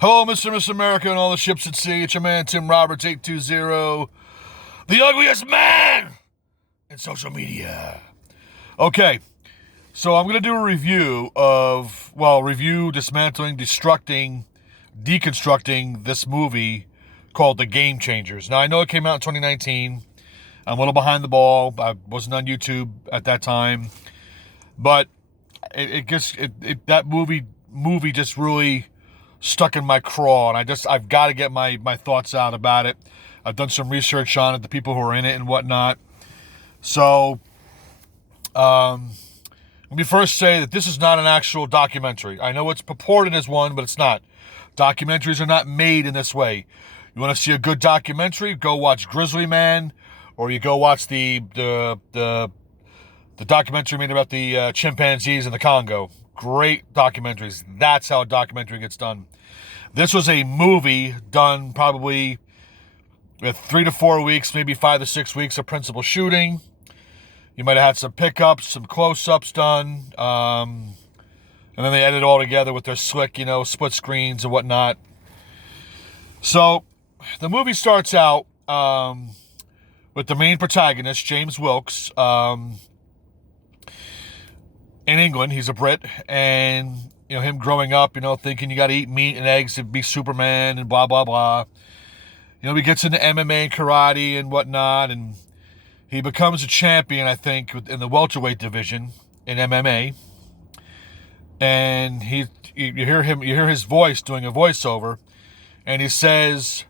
Hello, Mr. America and all the ships at sea. It's your man, Tim Roberts, 820, the ugliest man in social media. Okay, so I'm going to do a review of, dismantling, deconstructing this movie called The Game Changers. Now, I know it came out in 2019. I'm a little behind the ball. I wasn't on YouTube at that time. But that movie just really stuck in my craw, and I've got to get my thoughts out about it. I've done some research on it, the people who are in it and whatnot. So, let me first say that this is not an actual documentary. I know it's purported as one, but it's not. Documentaries are not made in this way. You want to see a good documentary? Go watch Grizzly Man, or you go watch the documentary made about the chimpanzees in the Congo. Great documentaries. That's how a documentary gets done. This was a movie done probably with 3 to 4 weeks, maybe 5 to 6 weeks of principal shooting. You might have had some pickups, some close-ups done. And then they edit it all together with their slick, split screens and whatnot. So the movie starts out with the main protagonist, James Wilkes, in England. He's a Brit, and him growing up, thinking you got to eat meat and eggs to be Superman and blah blah blah. He gets into MMA and karate and whatnot, and he becomes a champion, I think, in the welterweight division in MMA. And you hear his voice doing a voiceover, and he says,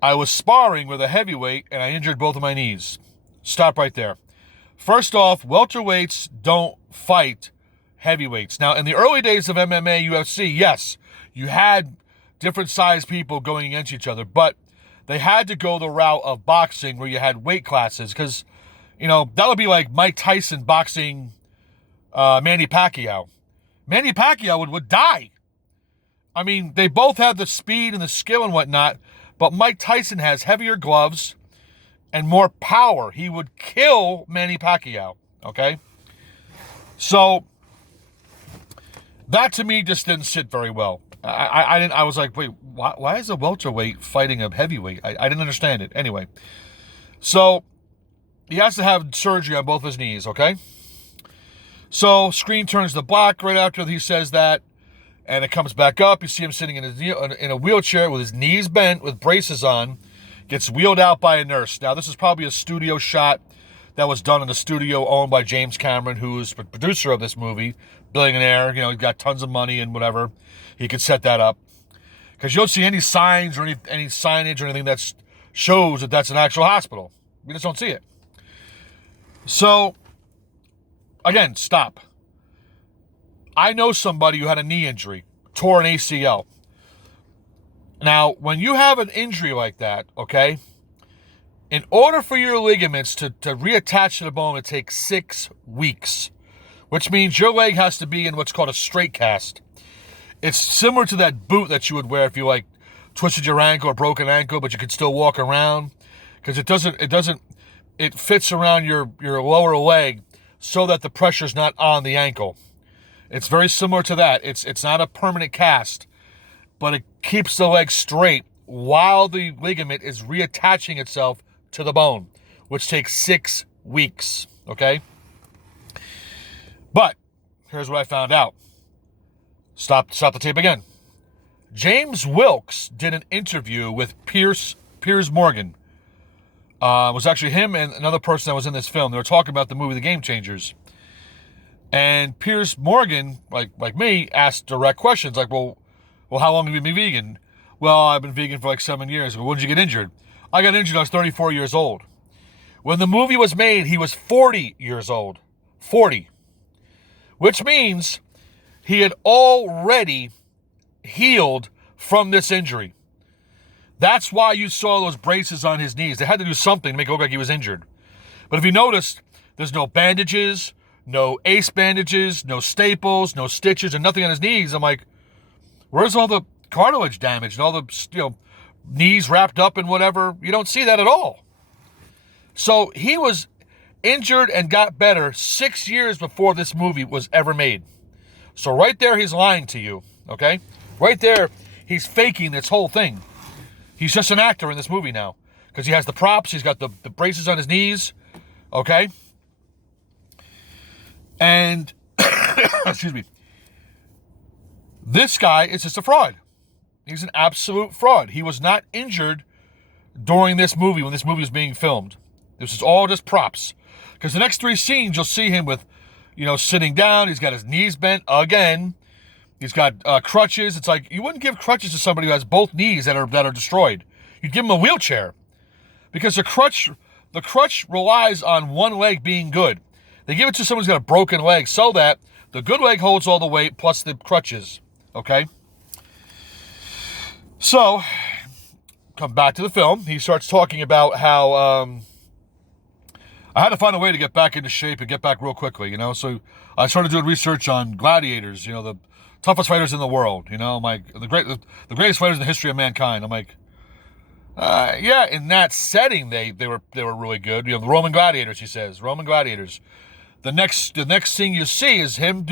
"I was sparring with a heavyweight, and I injured both of my knees." Stop right there. First off, welterweights don't fight heavyweights. Now, in the early days of MMA, UFC, yes, you had different sized people going against each other, but they had to go the route of boxing where you had weight classes, because, that would be like Mike Tyson boxing Manny Pacquiao. Manny Pacquiao would die. I mean, they both have the speed and the skill and whatnot, but Mike Tyson has heavier gloves and more power. He would kill Manny Pacquiao, okay? So, that to me just didn't sit very well. I was like, wait, why is a welterweight fighting a heavyweight? I didn't understand it. Anyway, so he has to have surgery on both his knees, okay? So, screen turns to black right after he says that, and it comes back up. You see him sitting in a wheelchair with his knees bent with braces on, gets wheeled out by a nurse. Now, this is probably a studio shot that was done in a studio owned by James Cameron, who is the producer of this movie, billionaire. He's got tons of money and whatever. He could set that up. Because you don't see any signs or any signage or anything that shows that that's an actual hospital. You just don't see it. So, again, stop. I know somebody who had a knee injury, tore an ACL. Now, when you have an injury like that, okay, in order for your ligaments to reattach to the bone, it takes 6 weeks, which means your leg has to be in what's called a straight cast. It's similar to that boot that you would wear if you twisted your ankle or broke an ankle, but you could still walk around, because it fits around your lower leg so that the pressure's not on the ankle. It's very similar to that. It's not a permanent cast, but it keeps the leg straight while the ligament is reattaching itself to the bone, which takes 6 weeks, okay? But here's what I found out. Stop the tape again. James Wilkes did an interview with Piers Morgan. It was actually him and another person that was in this film. They were talking about the movie The Game Changers. And Piers Morgan, like me, asked direct questions like, well, how long have you been vegan? Well, I've been vegan for 7 years. Well, when did you get injured? I got injured when I was 34 years old. When the movie was made, he was 40 years old. 40. Which means he had already healed from this injury. That's why you saw those braces on his knees. They had to do something to make it look like he was injured. But if you noticed, there's no bandages, no ace bandages, no staples, no stitches, and nothing on his knees. I'm like, where's all the cartilage damage and all the knees wrapped up in whatever? You don't see that at all. So he was injured and got better 6 years before this movie was ever made. So right there, he's lying to you, okay? Right there, he's faking this whole thing. He's just an actor in this movie now. Because he has the props, he's got the braces on his knees, okay? And, excuse me, this guy is just a fraud. He's an absolute fraud. He was not injured during this movie, when this movie was being filmed. This is all just props. Because the next 3 scenes, you'll see him with, sitting down. He's got his knees bent again. He's got crutches. It's like, you wouldn't give crutches to somebody who has both knees that are destroyed. You'd give him a wheelchair. Because the crutch relies on one leg being good. They give it to someone who's got a broken leg so that the good leg holds all the weight plus the crutches. Okay? So, come back to the film. He starts talking about how I had to find a way to get back into shape and get back real quickly, So I started doing research on gladiators, the toughest fighters in the world, I'm like, the greatest fighters in the history of mankind. I'm like, yeah, in that setting, they were really good. The Roman gladiators, he says, Roman gladiators. The next thing you see is him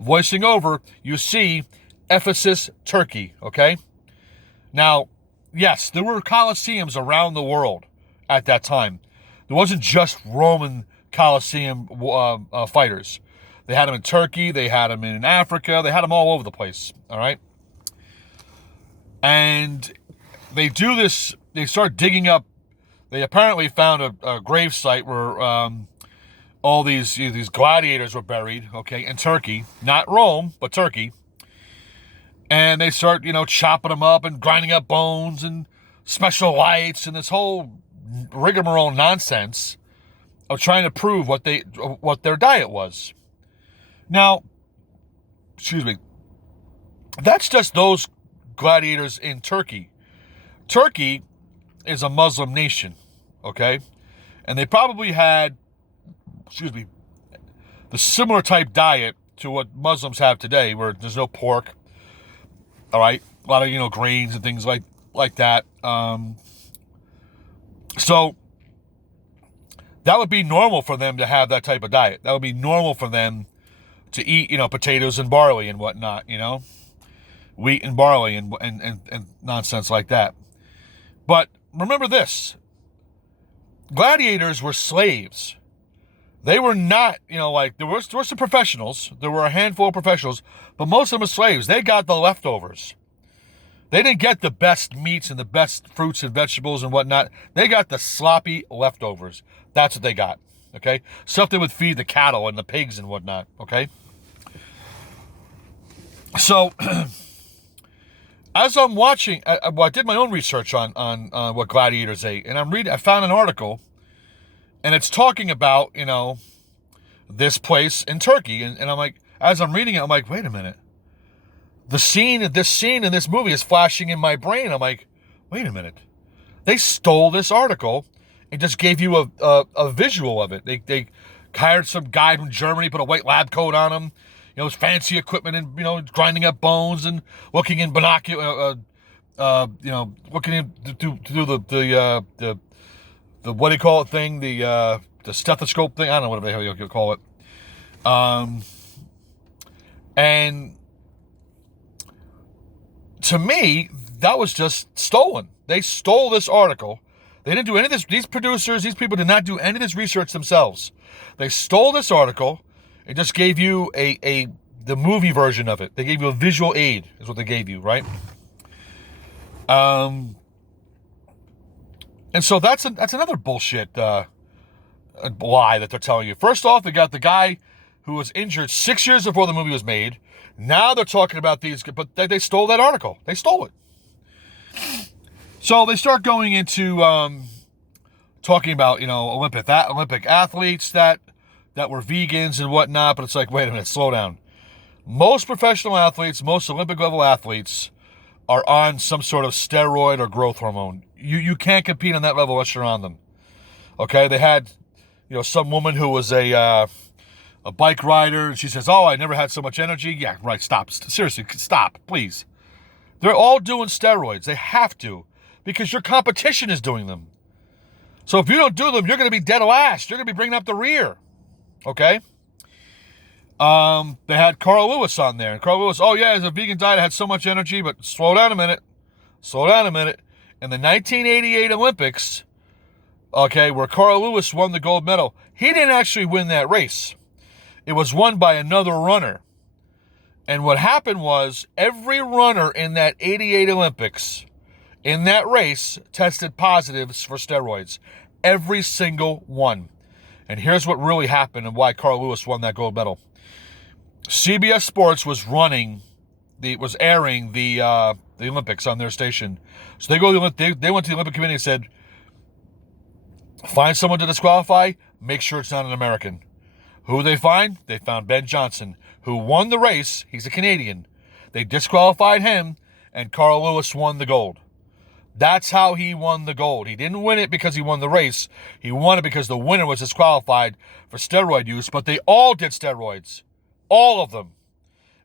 voicing over. You see Ephesus, Turkey. Okay. Now, yes, there were Colosseums around the world at that time. There wasn't just Roman Colosseum fighters. They had them in Turkey. They had them in Africa. They had them all over the place. All right. And they do this. They start digging up. They apparently found a grave site where all these gladiators were buried. Okay, in Turkey, not Rome, but Turkey. And they start, chopping them up and grinding up bones and special lights and this whole rigmarole nonsense of trying to prove what their diet was. Now, excuse me, that's just those gladiators in Turkey. Turkey is a Muslim nation, okay? And they probably had, the similar type diet to what Muslims have today, where there's no pork, all right? A lot of, grains and things like that. So that would be normal for them to have that type of diet. That would be normal for them to eat, potatoes and barley and whatnot, wheat and barley and nonsense like that. But remember this, gladiators were slaves. They were not, there were some professionals. There were a handful of professionals, but most of them were slaves. They got the leftovers. They didn't get the best meats and the best fruits and vegetables and whatnot. They got the sloppy leftovers. That's what they got, okay? Stuff they would feed the cattle and the pigs and whatnot, okay? So, as I'm watching, I did my own research on what gladiators ate, and I found an article, and it's talking about, this place in Turkey, and I'm like, as I'm reading it, I'm like, wait a minute. This scene in this movie is flashing in my brain. I'm like, wait a minute. They stole this article and just gave you a visual of it. They hired some guy from Germany, put a white lab coat on him, his fancy equipment and, grinding up bones and looking in binocular, looking in to do the what do you call it thing? The stethoscope thing. I don't know what the hell you call it. And to me, that was just stolen. They stole this article. They didn't do any of this. These producers, these people did not do any of this research themselves. They stole this article and just gave you the movie version of it. They gave you a visual aid, is what they gave you, right? And so that's another bullshit lie that they're telling you. First off, they got the guy who was injured 6 years before the movie was made. Now they're talking about these, but they stole that article. They stole it. So they start going into talking about, Olympic athletes that were vegans and whatnot, but it's like, wait a minute, slow down. Most professional athletes, most Olympic level athletes are on some sort of steroid or growth hormone. You can't compete on that level unless you're on them. Okay, they had, some woman who was a bike rider, and she says, oh, I never had so much energy. Yeah, right, stop. Seriously, stop, please. They're all doing steroids. They have to, because your competition is doing them. So if you don't do them, you're going to be dead last. You're going to be bringing up the rear. Okay? They had Carl Lewis on there. And Carl Lewis, oh yeah, as a vegan diet, I had so much energy, but slow down a minute. Slow down a minute. In the 1988 Olympics, okay, where Carl Lewis won the gold medal, he didn't actually win that race. It was won by another runner. And what happened was every runner in that 88 Olympics, in that race, tested positives for steroids. Every single one. And here's what really happened and why Carl Lewis won that gold medal. CBS Sports was airing the Olympics on their station. So they went to the Olympic Committee and said, find someone to disqualify, make sure it's not an American. Who they find? They found Ben Johnson, who won the race. He's a Canadian. They disqualified him, and Carl Lewis won the gold. That's how he won the gold. He didn't win it because he won the race. He won it because the winner was disqualified for steroid use, but they all did steroids. All of them.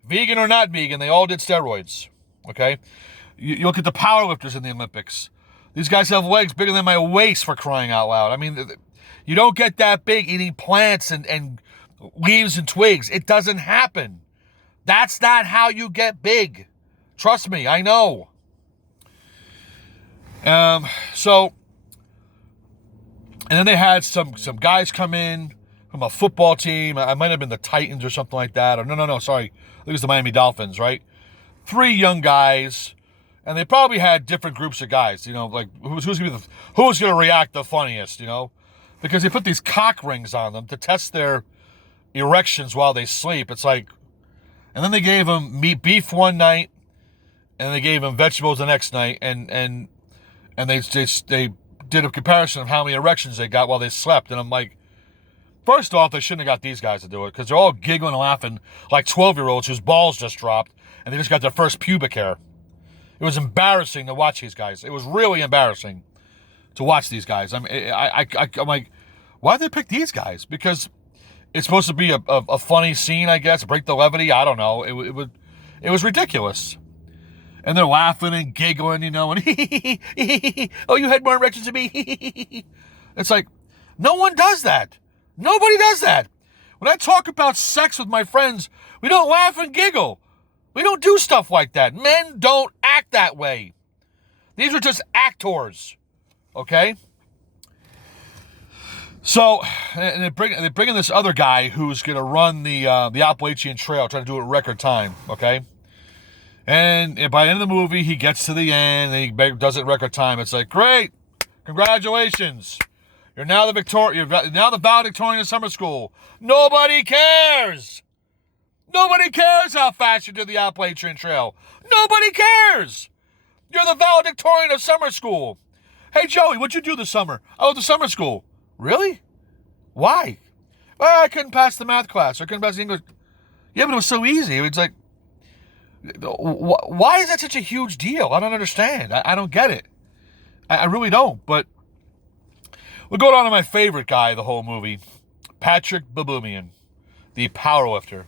Vegan or not vegan, they all did steroids. Okay? You look at the powerlifters in the Olympics. These guys have legs bigger than my waist, for crying out loud. I mean, you don't get that big eating plants and leaves and twigs. It doesn't happen. That's not how you get big. Trust me, I know. And then they had some guys come in from a football team. I might have been the Titans or something like that. Or no, sorry. I think it was the Miami Dolphins, right? 3 young guys, and they probably had different groups of guys. You know, like who's gonna react the funniest? You know, because they put these cock rings on them to test their erections while they sleep. It's like, and then they gave them beef one night, and they gave them vegetables the next night, and they did a comparison of how many erections they got while they slept. And I'm like, first off, they shouldn't have got these guys to do it because they're all giggling and laughing like 12-year-olds whose balls just dropped and they just got their first pubic hair. It was embarrassing to watch these guys. It was really embarrassing to watch these guys. I'm like, why did they pick these guys? Because it's supposed to be a funny scene, I guess, break the levity. I don't know. It was ridiculous. And they're laughing and giggling, you know, and oh, you had more erections than me. It's like, no one does that. Nobody does that. When I talk about sex with my friends, we don't laugh and giggle. We don't do stuff like that. Men don't act that way. These are just actors, okay? So, and they bring in this other guy who's going to run the Appalachian Trail, trying to do it in record time, okay? And by the end of the movie, he gets to the end, and he does it in record time. It's like, great, congratulations. You're now the valedictorian of summer school. Nobody cares. Nobody cares how fast you did the Appalachian Trail. Nobody cares. You're the valedictorian of summer school. Hey, Joey, what'd you do this summer? Oh, the summer school. Really? Why? Well, I couldn't pass the math class. I couldn't pass the English. Yeah, but it was so easy. It's like, why is that such a huge deal? I don't understand. I don't get it. I really don't. But we'll go on to my favorite guy of the whole movie, Patrick Baboumian, the powerlifter.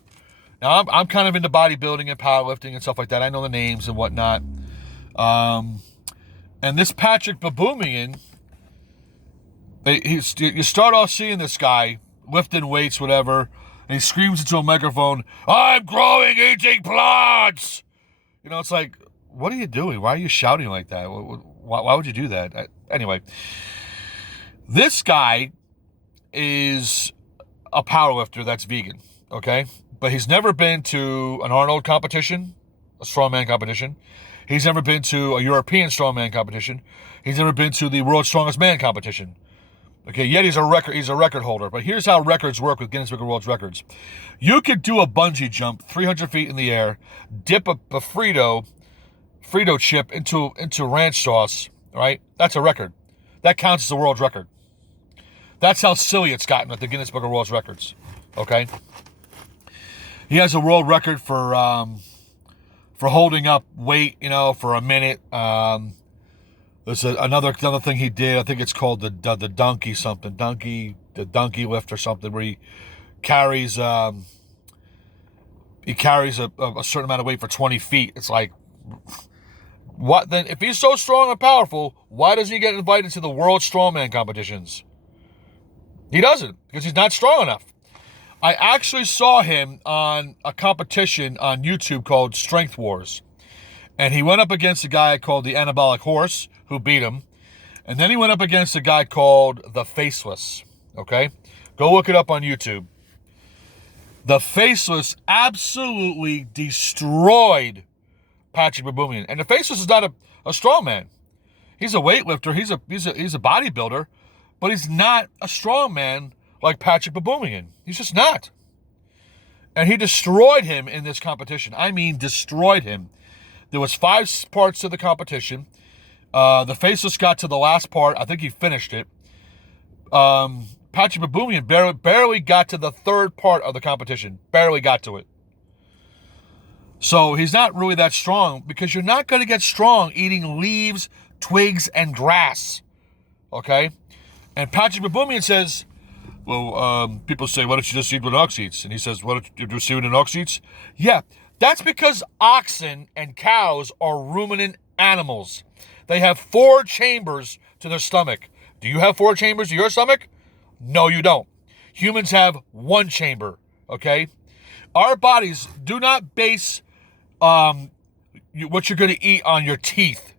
Now, I'm kind of into bodybuilding and powerlifting and stuff like that. I know the names and whatnot. And this Patrick Baboumian, you start off seeing this guy lifting weights, whatever, and he screams into a microphone, "I'm growing eating plants!" You know, it's like, what are you doing? Why are you shouting like that? Why would you do that? Anyway, this guy is a powerlifter that's vegan, okay? But he's never been to an Arnold competition, a strongman competition. He's never been to a European strongman competition. He's never been to the World's Strongest Man competition. Okay, yet he's a record holder. But here's how records work with Guinness Book of World Records. You could do a bungee jump 300 feet in the air, dip a Frito chip into ranch sauce, right? That's a record. That counts as a world record. That's how silly it's gotten at the Guinness Book of World Records. Okay? He has a world record for holding up weight, you know, for a minute. There's another thing he did. I think it's called the donkey something, the donkey lift or something, where he carries a certain amount of weight for 20 feet. It's like, what then? If he's so strong and powerful, why doesn't he get invited to the World Strongman competitions? He doesn't, because he's not strong enough. I actually saw him on a competition on YouTube called Strength Wars. And he went up against a guy called the Anabolic Horse, who beat him. And then he went up against a guy called the Faceless. Okay? Go look it up on YouTube. The Faceless absolutely destroyed Patrick Baboumian. And the Faceless is not a strong man. He's a weightlifter. He's a bodybuilder. But he's not a strong man like Patrick Baboumian. He's just not. And he destroyed him in this competition. I mean, destroyed him. There was 5 parts to the competition. The Faceless got to the last part. I think he finished it. Patrick Baboumian barely got to the 3rd part of the competition. Barely got to it. So he's not really that strong, because you're not going to get strong eating leaves, twigs, and grass. Okay? And Patrick Baboumian says, well, people say, why don't you just eat what an ox eats? And he says, why don't you just see what an ox eats? Yeah, that's because oxen and cows are ruminant animals. They have 4 chambers to their stomach. Do you have 4 chambers to your stomach? No, you don't. Humans have 1 chamber, okay? Our bodies do not base what you're going to eat on your teeth.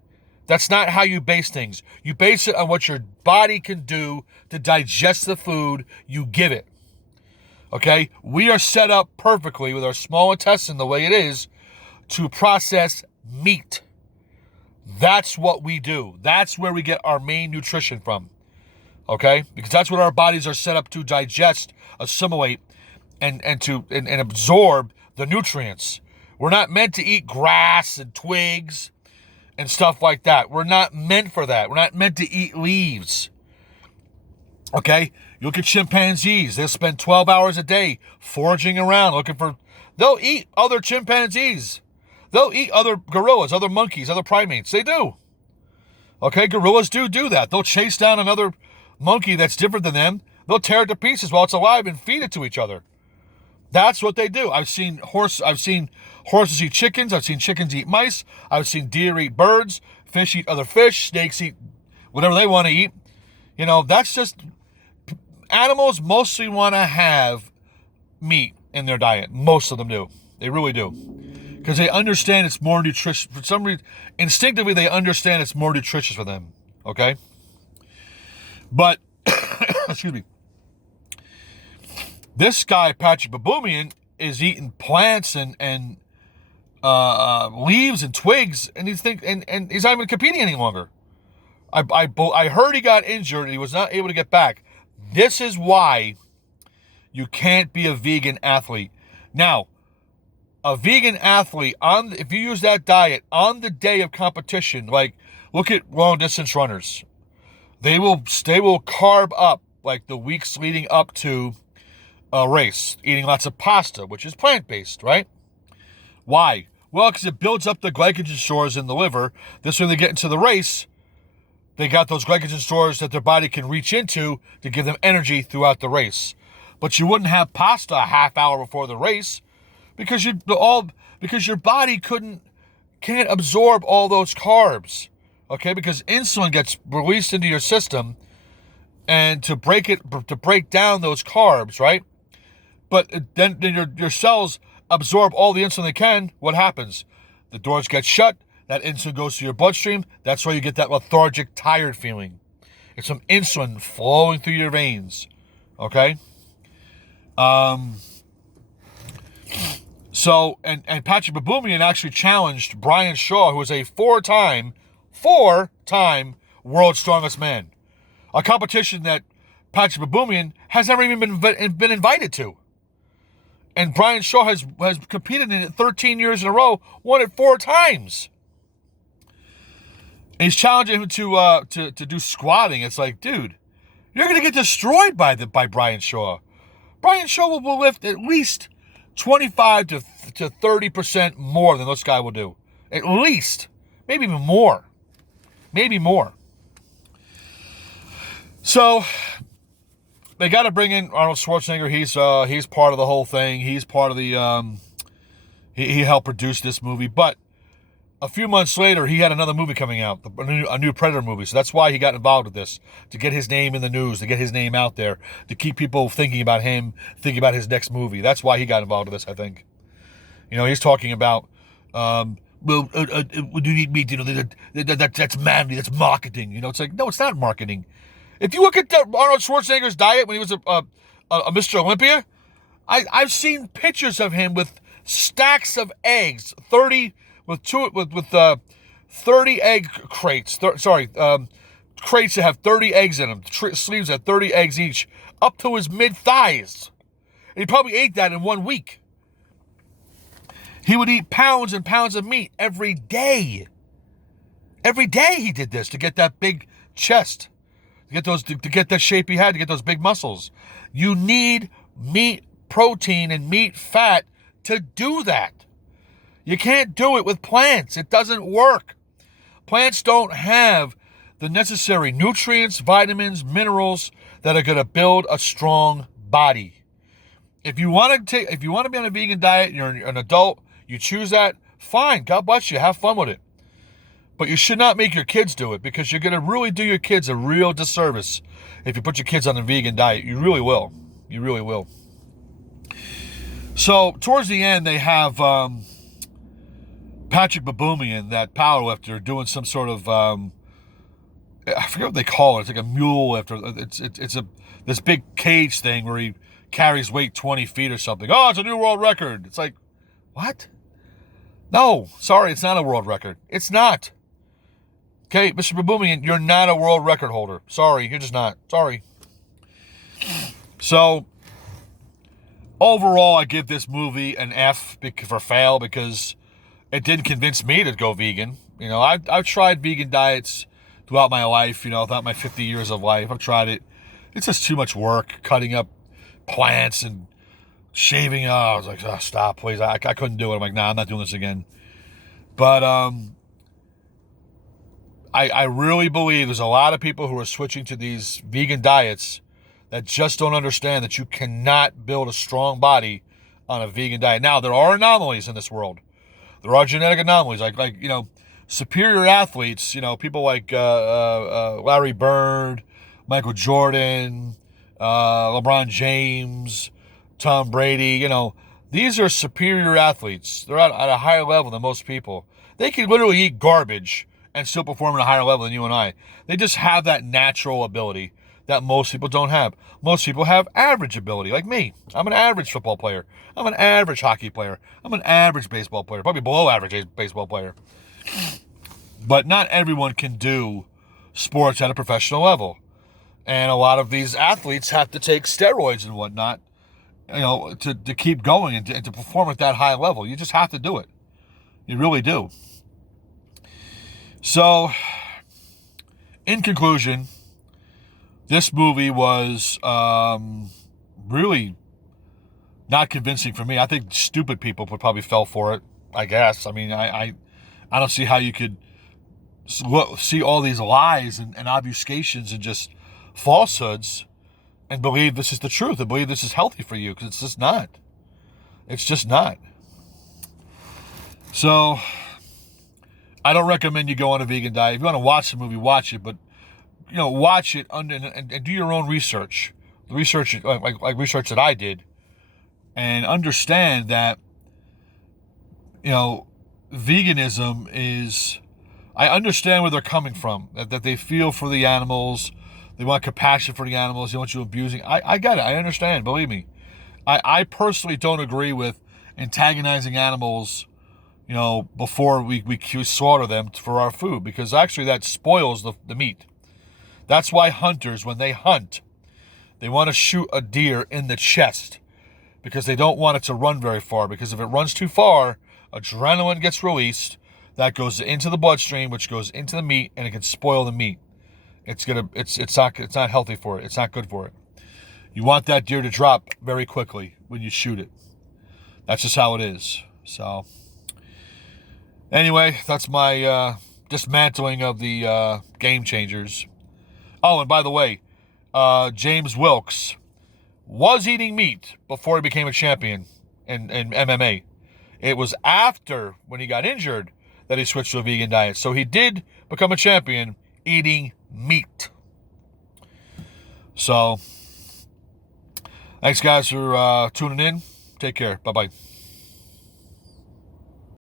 That's not how you base things. You base it on what your body can do to digest the food you give it. Okay? We are set up perfectly with our small intestine the way it is to process meat. That's what we do. That's where we get our main nutrition from. Okay? Because that's what our bodies are set up to digest, assimilate, and absorb the nutrients. We're not meant to eat grass and twigs and stuff like that. We're not meant for that. We're not meant to eat leaves. Okay? You look at chimpanzees. They'll spend 12 hours a day foraging around looking for... They'll eat other chimpanzees. They'll eat other gorillas, other monkeys, other primates. They do. Okay? Gorillas do that. They'll chase down another monkey that's different than them. They'll tear it to pieces while it's alive and feed it to each other. That's what they do. I've seen horses eat chickens. I've seen chickens eat mice. I've seen deer eat birds. Fish eat other fish. Snakes eat whatever they want to eat. You know, that's just... Animals mostly want to have meat in their diet. Most of them do. They really do. Because they understand it's more nutritious. For some reason, instinctively, they understand it's more nutritious for them. Okay? But, excuse me. This guy, Patrick Baboumian, is eating plants and leaves and twigs, and he's not even competing any longer. I heard he got injured and he was not able to get back. This is why you can't be a vegan athlete. Now, a vegan athlete, if you use that diet on the day of competition, like look at long distance runners, they will carb up like the weeks leading up to a race, eating lots of pasta, which is plant-based, right? Why? Well, because it builds up the glycogen stores in the liver. This way, when they get into the race, they got those glycogen stores that their body can reach into to give them energy throughout the race. But you wouldn't have pasta a half hour before the race because your body can't absorb all those carbs. Okay, because insulin gets released into your system and to break down those carbs, right? But then your cells absorb all the insulin they can. What happens? The doors get shut. That insulin goes to your bloodstream. That's why you get that lethargic, tired feeling. It's some insulin flowing through your veins. Okay? So, and Patrick Baboumian actually challenged Brian Shaw, who is a four-time world's strongest man. A competition that Patrick Baboumian has never even been invited to. And Brian Shaw has competed in it 13 years in a row, won it 4 times. And he's challenging him to do squatting. It's like, dude, you're going to get destroyed by Brian Shaw. Brian Shaw will lift at least 25 to 30% more than this guy will do. At least. Maybe even more. Maybe more. So, they got to bring in Arnold Schwarzenegger. He's part of the whole thing. He's part of the... He helped produce this movie. But a few months later, he had another movie coming out, a new Predator movie. So that's why he got involved with this, to get his name in the news, to get his name out there, to keep people thinking about him, thinking about his next movie. That's why he got involved with this, I think. He's talking about, well, do you need me? That's manly, that's marketing. It's like, no, it's not marketing. If you look at Arnold Schwarzenegger's diet when he was a Mr. Olympia, I've seen pictures of him with stacks of eggs, 30 with 30 egg crates. Crates that have 30 eggs in them. Sleeves have 30 eggs each, up to his mid thighs. And he probably ate that in 1 week. He would eat pounds and pounds of meat every day. Every day he did this to get that big chest, to get that shape he had, to get those big muscles. You need meat protein and meat fat to do that. You can't do it with plants. It doesn't work. Plants don't have the necessary nutrients, vitamins, minerals that are going to build a strong body. If you want to be on a vegan diet, you're an adult, you choose that, fine. God bless you. Have fun with it. But you should not make your kids do it, because you're going to really do your kids a real disservice if you put your kids on a vegan diet. You really will. You really will. So towards the end, they have Patrick Baboumian, that powerlifter, doing some sort of I forget what they call it. It's like a mule lifter. It's this big cage thing where he carries weight 20 feet or something. Oh, it's a new world record. It's like, what? No, sorry, it's not a world record. It's not. Okay, Mr. Baboumian, you're not a world record holder. Sorry, you're just not. Sorry. So overall, I give this movie an F for fail, because it didn't convince me to go vegan. I've tried vegan diets throughout my life, throughout my 50 years of life. I've tried it. It's just too much work, cutting up plants and shaving. I was like, oh, stop, please. I couldn't do it. I'm like, nah, I'm not doing this again. But I really believe there's a lot of people who are switching to these vegan diets that just don't understand that you cannot build a strong body on a vegan diet. Now, there are anomalies in this world. There are genetic anomalies, like superior athletes, people like Larry Bird, Michael Jordan, LeBron James, Tom Brady. These are superior athletes. They're at a higher level than most people. They can literally eat garbage and still perform at a higher level than you and I. They just have that natural ability that most people don't have. Most people have average ability, like me. I'm an average football player. I'm an average hockey player. I'm an average baseball player, probably below average baseball player. But not everyone can do sports at a professional level. And a lot of these athletes have to take steroids and whatnot, to keep going and to perform at that high level. You just have to do it. You really do. So, in conclusion, this movie was really not convincing for me. I think stupid people would probably fell for it, I guess. I mean, I don't see how you could see all these lies and obfuscations and just falsehoods and believe this is the truth and believe this is healthy for you, because it's just not. It's just not. So, I don't recommend you go on a vegan diet. If you want to watch the movie, watch it, but watch it and do your own research. Research, like research that I did, and understand that, veganism is, I understand where they're coming from, that they feel for the animals, they want compassion for the animals, they want you abusing. I get it, I understand, believe me. I personally don't agree with antagonizing animals, before we slaughter them for our food, because actually that spoils the meat. That's why hunters, when they hunt, they want to shoot a deer in the chest, because they don't want it to run very far, because if it runs too far, adrenaline gets released, that goes into the bloodstream, which goes into the meat, and it can spoil the meat. It's not healthy for it. It's not good for it. You want that deer to drop very quickly when you shoot it. That's just how it is. So, anyway, that's my dismantling of the Game Changers. Oh, and by the way, James Wilkes was eating meat before he became a champion in MMA. It was after, when he got injured, that he switched to a vegan diet. So he did become a champion eating meat. So, thanks guys for tuning in. Take care. Bye-bye.